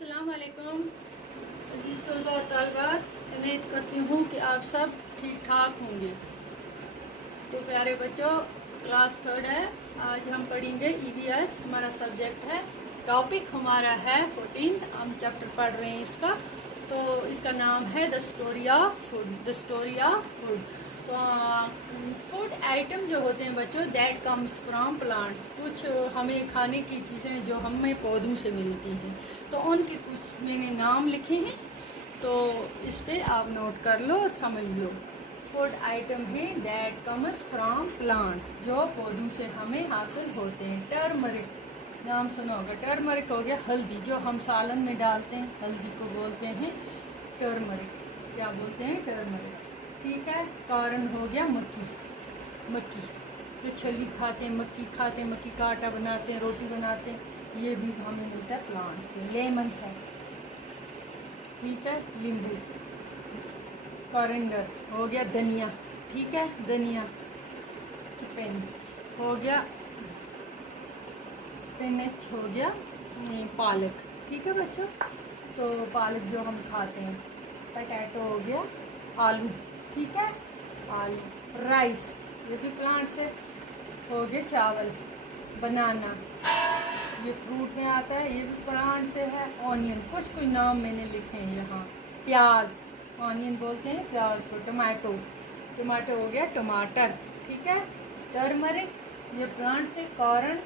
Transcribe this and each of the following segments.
अस्सलाम वालेकुम अज़ीज़ तलबा और तालिबात, उम्मीद करती हूँ कि आप सब ठीक ठाक होंगे। तो प्यारे बच्चों, क्लास 3 है। आज हम पढ़ेंगे EVS, हमारा सब्जेक्ट है। टॉपिक हमारा है 14, हम चैप्टर पढ़ रहे हैं इसका। तो इसका नाम है the story of food. The story of food. तो फूड आइटम जो होते हैं बच्चों, दैट कम्स फ्रॉम प्लांट्स। कुछ हमें खाने की चीज़ें जो हमें पौधों से मिलती हैं, तो उनके कुछ मैंने नाम लिखे हैं, तो इस पे आप नोट कर लो और समझ लो। फूड आइटम है दैट कम्स फ्रॉम प्लांट्स, जो पौधों से हमें हासिल होते हैं। टर्मरिक नाम सुना होगा। टर्मरिक हो गया हल्दी, जो हम सालन में डालते हैं, हल्दी को बोलते हैं टर्मरिक। क्या बोलते हैं? टर्मरिक। ठीक है। कारण हो गया मक्की। मक्की जो छली खाते हैं, मक्की खाते हैं, मक्की का आटा बनाते हैं, रोटी बनाते हैं, ये भी हमें मिलता है प्लांट से। लेमन है, ठीक है, नींबू। कॉरिएंडर हो गया धनिया, ठीक है, धनिया। स्पिन हो गया, स्पिनच हो गया पालक, ठीक है बच्चों। तो पालक जो हम खाते हैं। पटैटो हो गया आलू, ठीक है, आलू। राइस ये भी प्लांट से हो गए। चावल। बनाना ये फ्रूट में आता है, ये भी प्लांट से है। ऑनियन, कुछ नाम मैंने लिखे हैं यहाँ। प्याज, ऑनियन बोलते हैं प्याज को। टमाटो, टमाटो हो गया टमाटर, ठीक है। टर्मरिक ये प्लांट से। Corn,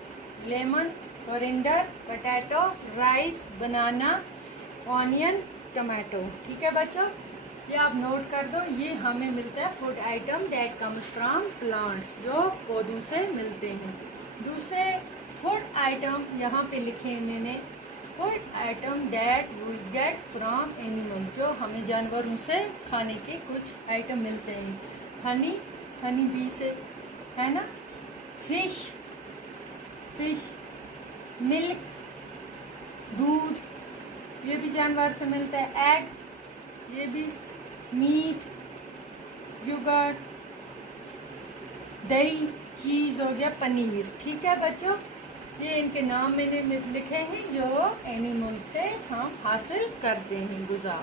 lemon, coriander, potato, rice, banana, onion, tomato, ठीक है बच्चों। ये आप नोट कर दो। ये हमें मिलता है food item that comes from plants, जो पौधों से मिलते हैं। दूसरे फूड आइटम यहाँ पे लिखे हैं मैंने। Food item that we get from animal, जो हमें जानवरों से खाने के कुछ आइटम मिलते हैं। हनी, हनी बी से, है ना। Fish, fish. मिल्क, दूध, ये भी जानवर से मिलता है। एग, ये भी। मीट, योगर्ट, दही, चीज़ हो गया पनीर, ठीक है बच्चों। ये इनके नाम मैंने लिखे हैं, जो एनिमल से हम हासिल करते हैं गुज़ा।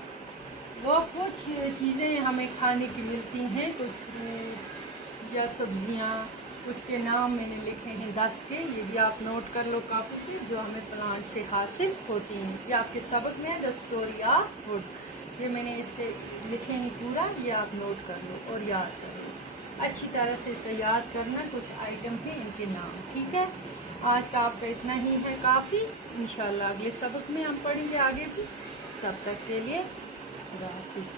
वो कुछ चीज़ें हमें खाने की मिलती हैं, कुछ फ्रूट या सब्जियां, कुछ के नाम मैंने लिखे हैं 10 के। ये भी आप नोट कर लो काफ़ी पे, जो हमें प्लांट से हासिल होती हैं। ये आपके सबक में है द स्टोरी ऑफ फूड। ये मैंने इसके लिखे हैं पूरा, ये आप नोट कर लो और याद कर लो अच्छी तरह से। इसका याद करना, कुछ आइटम है इनके नाम, ठीक है। आज का आपका इतना ही है काफ़ी। इंशाल्लाह अगले सबक में हम पढ़ेंगे आगे भी। तब तक के लिए खुदा हाफिज़।